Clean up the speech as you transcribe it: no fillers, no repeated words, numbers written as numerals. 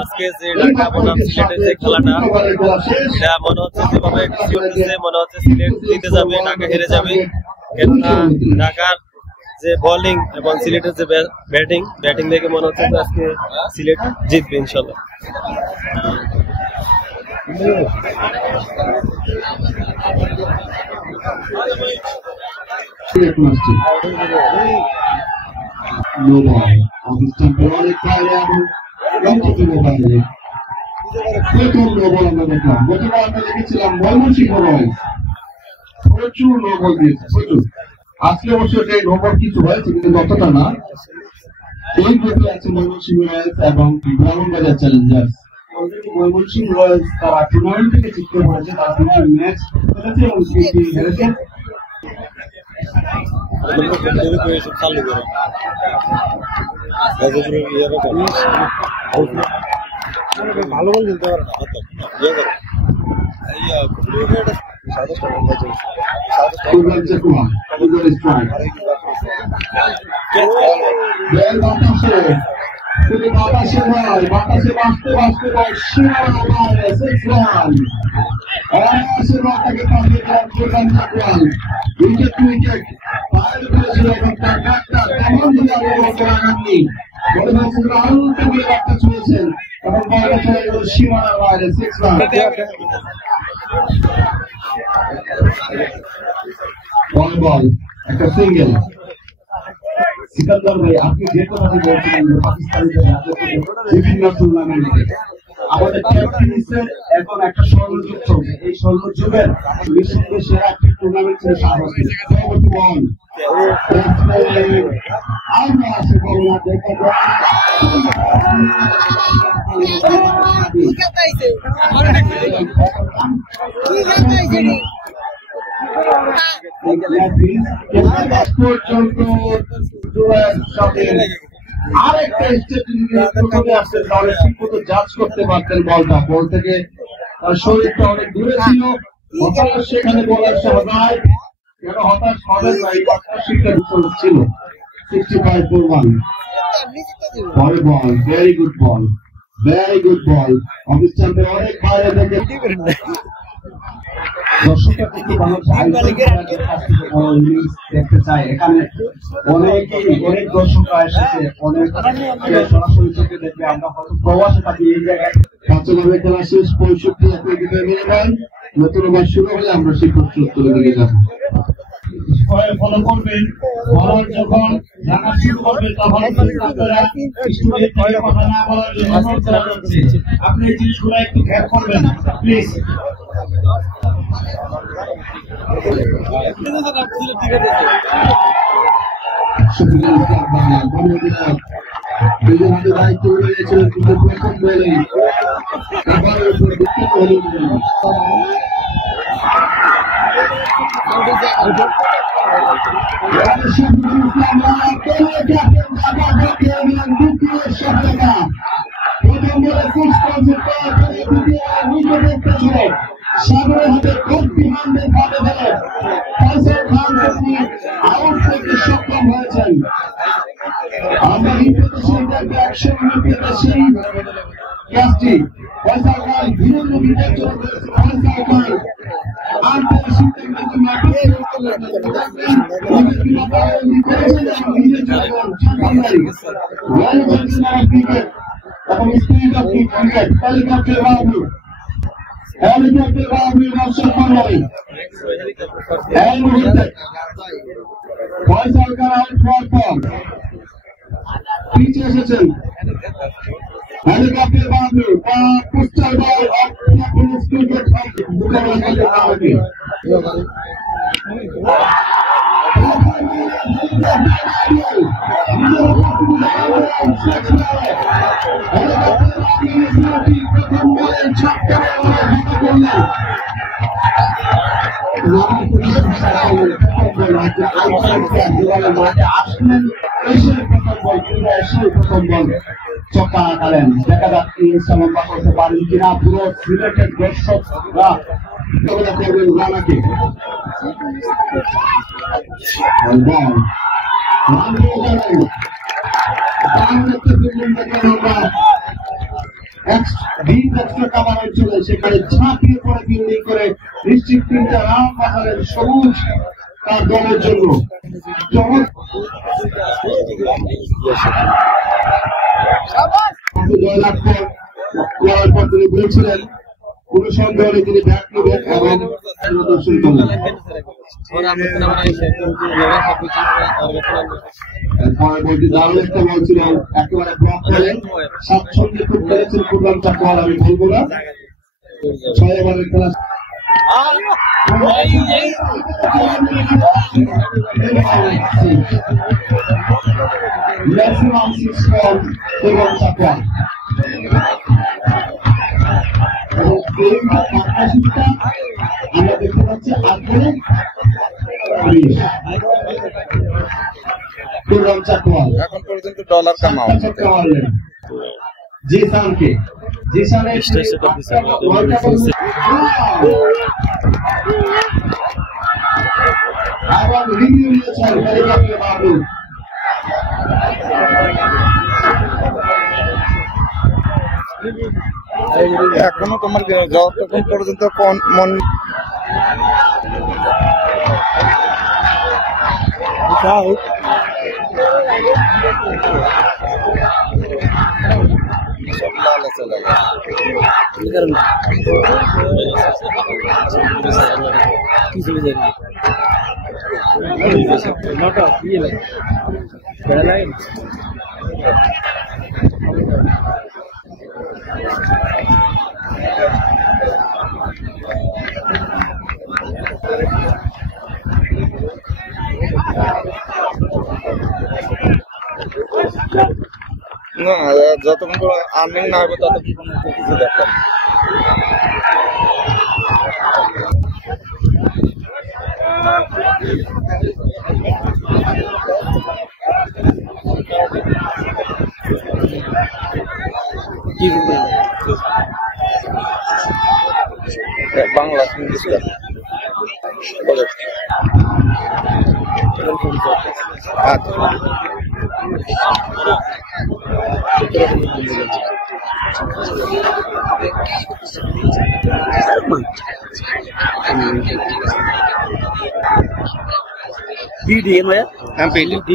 আজকে যে ঢাকা বনাম সিলেটের যে খেলাটা, এটা মনে হচ্ছে যেভাবে মনে হচ্ছে সিলেট জিতে যাবে, ঢাকা হেরে যাবে। কেননা ঢাকার যে বোলিং এবং সিলেটের যে ব্যাটিং দেখে মনে হচ্ছে যে আজকে সিলেট জিতবে ইনশাল্লাহ। প্রচুর নোবল দিয়েছে, প্রচুর। আজকে অবশ্য যে নোবল কিছু হয়েছে কিন্তু ততটা না। এই গ্রুপে আছে ময়মনসিংহ রয়্যালস এবং ব্রাহ্মণবাড়িয়া চ্যালেঞ্জার্স। ময়মনসিংহ রয়্যালস তারা টুর্নামেন্ট থেকে জিততে পেরেছে, তারা দুটি ম্যাচ খেলেছে এবং তিনটি হেরেছে। ভালো বল খেলতে পারে না, বাতাসে বাঁচতে বাঁচতে উইকেট উইকেট বাইরে করেছিল এবং তার ডাক্তার তেমন যদি আগাননি বার্তা চলেছেন এবং বাইরে চলে গেল সীমানার বাইরে 6 রান। বল একটা সিঙ্গেল। সিকান্দার ভাই, আপনি যে কথাটি বলছিলেন পাকিস্তানিদের বিভিন্ন টুর্নামেন্টে আমাদের টেনিসের এখন একটা স্বর্ণযুগ চলছে। এই স্বর্ণযুগের বিশ্বের সেরা একটি টুর্নামেন্ট ছিল শাহবাজ। পরবর্তী বল আমরা আছে বলনা দেখা পর্যন্ত আরেকটা স্টেপ আসছে, তাহলে ঠিক মতো জাজ করতে পারতেন বলটা। বল থেকে শরীরটা অনেক দূরে ছিল, সেখানে বলার সহজায় কেন হতাশ হবেন না, এই পার্টনারশিপটা ছিল 65-1। পরে ball, very good ball, very good ball. অফিস চ্যাম্পের অনেক বাইরে থেকে দর্শকরা কিন্তু দেখতে চায়। এখানে অনেক দর্শকরা এসেছে, অনেক সরাসরি চোখে দেখবে। আমরা হয়তো প্রবাসে থাকি, এই জায়গায় কাঁচভাবে খেলা শেষ 65 নতুন ওভার শুরু হলে আমরা সেই 75 দিকে যাবো। ফলো করবেন, বলার যখন জানা শুরু করবে তখন কথা না বলার জন্য অনুরোধ করা যাচ্ছে। আপনি এই জিনিসগুলো একটু খেয়াল করবেন প্লিজ। দায়িত্ব রয়েছিলেন কিন্তু প্রথম বলে এবারের উপর দুঃখিত হলেন। সাগরের হাতে খুব বিমানদের ভাবে ফেলে ফয়সাল খান আউট থেকে সক্ষম হয়েছেন। আমরা সেই ক্যাচটি ফয়সাল খান ভিন্ন উইকেট চলে করেছে। ফয়সাল খান এবং speed of cricket helicopter Babu helicopter বাবু দর্শক মন্ডলী এই মুহূর্তে ফয়সাল খান আউট হওয়ার পর পিছে এসেছেন হেলিকপ্টার বাবু বা পোস্টার বল অফ ক্রিকেট মোকাবেলা করতে হবে। চক্কা আঁকালেন, দেখা যাক লম্বা করতে পারেন কিনা। পুরো সিলেটের দর্শকরা মোকাবেলা করবেন রানাকে। সেখানে ঝাঁপিয়ে পড়ে ফিল্ডিং করে নিশ্চিত 3টা রান পাঠালেন সবুজ তার দলের জন্য। জয়লাভ করার পর তিনি বলেছিলেন কোন সন্দেহ নেই তিনি ব্যাট নেবেন এবং প্রদর্শন করলেন। পরের বলটি দারুণ একটা বল ছিল, একেবারে ব্লক করলেন, স্বাচ্ছন্দ্যে খুব খেলেছেন ফুটবল চাকওয়াল, আমি বলবো না। 6 ওভারের খেলা ম্যাক্সিমাম 6 বল ফুটবল চাকওয়াল এবং এই পার্টনারশিপটা আমরা দেখতে পাচ্ছি আগ্রহে ফুটবল চাকওয়াল এখন পর্যন্ত ডলার কামালেন জিসানকে জিসানের এবং রিভিউ নিয়েছেন হেলিকপ্টার বাবু। এখনো তোমার যতক্ষণ পর্যন্ত মন চলে না, যতক্ষণ করে আর্নিং না হবে ততক্ষণ কিছু দেখতাম। Bangla English PD ya, Maya? MPD.